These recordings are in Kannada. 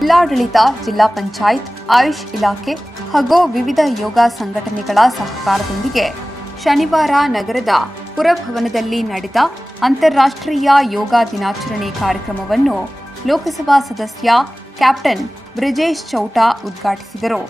ಜಿಲ್ಲಾಡಳಿತ, ಜಿಲ್ಲಾ ಪಂಚಾಯತ್, ಆಯುಷ್ ಇಲಾಖೆ ಹಾಗೂ ವಿವಿಧ ಯೋಗ ಸಂಘಟನೆಗಳ ಸಹಕಾರದೊಂದಿಗೆ ಶನಿವಾರ ನಗರದ ಪುರಭವನದಲ್ಲಿ ನಡೆದ ಅಂತಾರಾಷ್ಟ್ರೀಯ ಯೋಗ ದಿನಾಚರಣೆ ಕಾರ್ಯಕ್ರಮವನ್ನು ಲೋಕಸಭಾ ಸದಸ್ಯ ಕ್ಯಾಪ್ಟನ್ ಬ್ರಿಜೇಶ್ ಚೌಟಾ ಉದ್ಘಾಟಿಸಿದರು.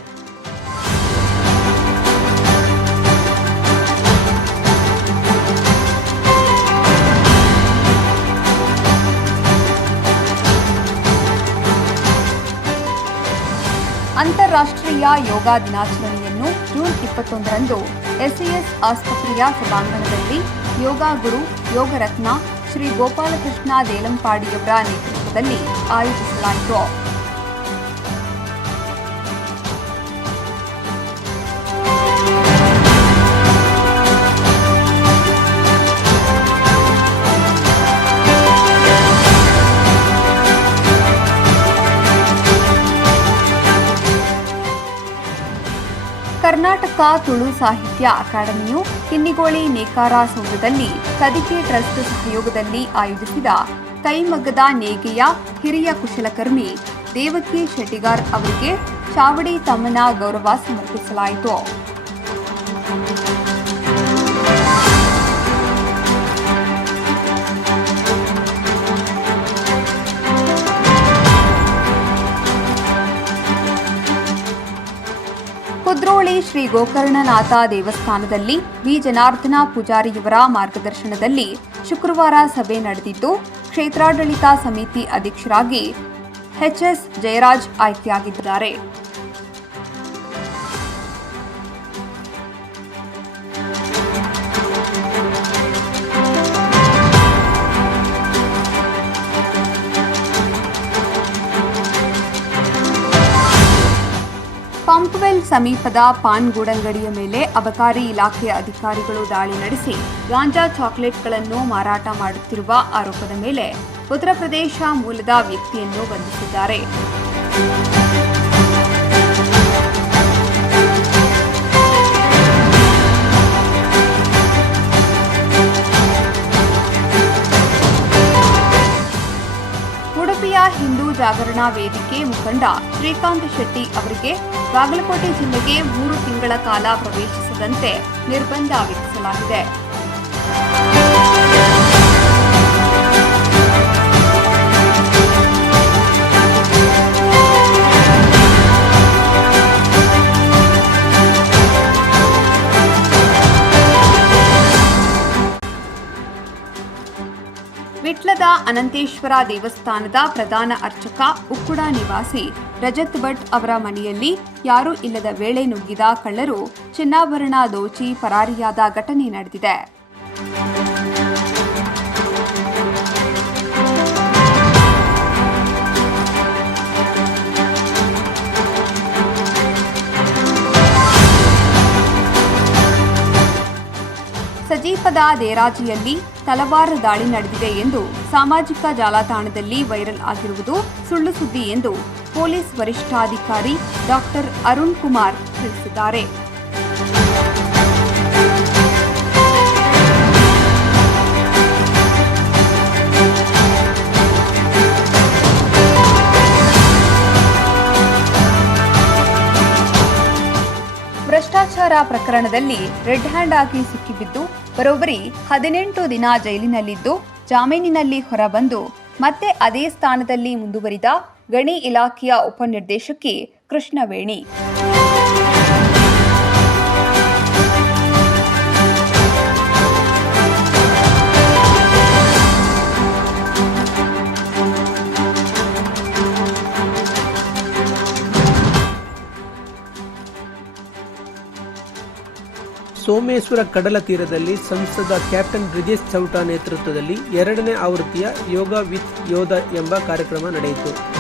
ಅಂತಾರಾಷ್ಟ್ರೀಯ ಯೋಗ ದಿನಾಚರಣೆಯನ್ನು ಜೂನ್ ಇಪ್ಪತ್ತೊಂದರಂದು ಎಸ್ಇಎಸ್ ಆಸ್ಪತ್ರೆಯ ಸಭಾಂಗಣದಲ್ಲಿ ಯೋಗ ಗುರು, ಯೋಗರತ್ನ ಶ್ರೀ ಗೋಪಾಲಕೃಷ್ಣ ದೇಲಂಪಾಡಿಯವರ ನೇತೃತ್ವದಲ್ಲಿ ಆಯೋಜಿಸಲಾಯಿತು. ಕರ್ನಾಟಕ ತುಳು ಸಾಹಿತ್ಯ ಅಕಾಡೆಮಿಯು ಕಿನ್ನಿಗೋಳಿ ನೇಕಾರ ಸಂಘದಲ್ಲಿ ಸದಿಕೆ ಟ್ರಸ್ಟ್ ಸಹಯೋಗದಲ್ಲಿ ಆಯೋಜಿಸಿದ ಕೈಮಗ್ಗದ ನೇಗೆಯ ಹಿರಿಯ ಕುಶಲಕರ್ಮಿ ದೇವಕಿ ಶೆಟ್ಟಿಗಾರ್ ಅವರಿಗೆ ಚಾವಡಿ ತಮ್ಮನ ಗೌರವ ಸಮರ್ಪಿಸಲಾಯಿತು. ಕುದ್ರೋಳಿ ಶ್ರೀ ಗೋಕರ್ಣನಾಥ ದೇವಸ್ಥಾನದಲ್ಲಿ ವಿ. ಜನಾರ್ದನ ಪೂಜಾರಿಯವರ ಮಾರ್ಗದರ್ಶನದಲ್ಲಿ ಶುಕ್ರವಾರ ಸಭೆ ನಡೆದಿದ್ದು, ಕ್ಷೇತ್ರಾಡಳಿತ ಸಮಿತಿ ಅಧ್ಯಕ್ಷರಾಗಿ ಎಚ್ಎಸ್ ಜಯರಾಜ್ ಆಯ್ಕೆಯಾಗಿದ್ದಾರೆ. ಸಮೀಪದ ಪಾನ್ ಗೂಡಂಗಡಿಯ ಮೇಲೆ ಅಬಕಾರಿ ಇಲಾಖೆಯ ಅಧಿಕಾರಿಗಳು ದಾಳಿ ನಡೆಸಿ ಗಾಂಜಾ ಚಾಕ್ಲೇಟ್ಗಳನ್ನು ಮಾರಾಟ ಮಾಡುತ್ತಿರುವ ಆರೋಪದ ಮೇಲೆ ಉತ್ತರ ಪ್ರದೇಶ ಮೂಲದ ವ್ಯಕ್ತಿಯನ್ನು ಬಂಧಿಸಿದ್ದಾರೆ. ಹಿಂದೂ ಜಾಗರಣಾ ವೇದಿಕೆ ಮುಖಂಡ ಶ್ರೀಕಾಂತ್ ಶೆಟ್ಟಿ ಅವರಿಗೆ ಬಾಗಲಕೋಟೆ ಜಿಲ್ಲೆಗೆ ಮೂರು ತಿಂಗಳ ಕಾಲ ಪ್ರವೇಶಿಸದಂತೆ ನಿರ್ಬಂಧ ವಿಧಿಸಲಾಗಿದೆ. ವಿಟ್ಲದ ಅನಂತೇಶ್ವರ ದೇವಸ್ಥಾನದ ಪ್ರಧಾನ ಅರ್ಚಕ ಉಕ್ಕುಡ ನಿವಾಸಿ ರಜತ್ ಭಟ್ ಅವರ ಮನೆಯಲ್ಲಿ ಯಾರೂ ಇಲ್ಲದ ವೇಳೆ ನುಗ್ಗಿದ ಕಳ್ಳರು ಚಿನ್ನಾಭರಣ ದೋಚಿ ಪರಾರಿಯಾದ ಘಟನೆ ನಡೆದಿದೆ. ಸಜೀಪದ ದೇರಾಜಿಯಲ್ಲಿ ತಲವಾರು ದಾಳಿ ನಡೆದಿದೆ ಎಂದು ಸಾಮಾಜಿಕ ಜಾಲತಾಣದಲ್ಲಿ ವೈರಲ್ ಆಗಿರುವುದು ಸುಳ್ಳು ಸುದ್ದಿ ಎಂದು ಪೊಲೀಸ್ ವರಿಷ್ಠಾಧಿಕಾರಿ ಡಾಕ್ಟರ್ ಅರುಣ್ ಕುಮಾರ್ ತಿಳಿಸಿದ್ದಾರೆ. ಭ್ರಷ್ಟಾಚಾರ ಪ್ರಕರಣದಲ್ಲಿ ರೆಡ್ ಹ್ಯಾಂಡ್ ಆಗಿ ಸಿಕ್ಕಿಬಿದ್ದು ಬರೋಬ್ಬರಿ ಹದಿನೆಂಟು ದಿನ ಜೈಲಿನಲ್ಲಿದ್ದು ಜಾಮೀನಿನಲ್ಲಿ ಹೊರಬಂದು ಮತ್ತೆ ಅದೇ ಸ್ಥಾನದಲ್ಲಿ ಮುಂದುವರಿದ ಗಣಿ ಇಲಾಖೆಯ ಉಪನಿರ್ದೇಶಕಿ ಕೃಷ್ಣವೇಣಿ. ಸೋಮೇಶ್ವರ ಕಡಲ ತೀರದಲ್ಲಿ ಸಂಸದ ಕ್ಯಾಪ್ಟನ್ ಬ್ರಿಜೇಶ್ ಚೌಟ ನೇತೃತ್ವದಲ್ಲಿ ಎರಡನೇ ಆವೃತ್ತಿಯ ಯೋಗ ವಿತ್ ಯೋಧ ಎಂಬ ಕಾರ್ಯಕ್ರಮ ನಡೆಯಿತು.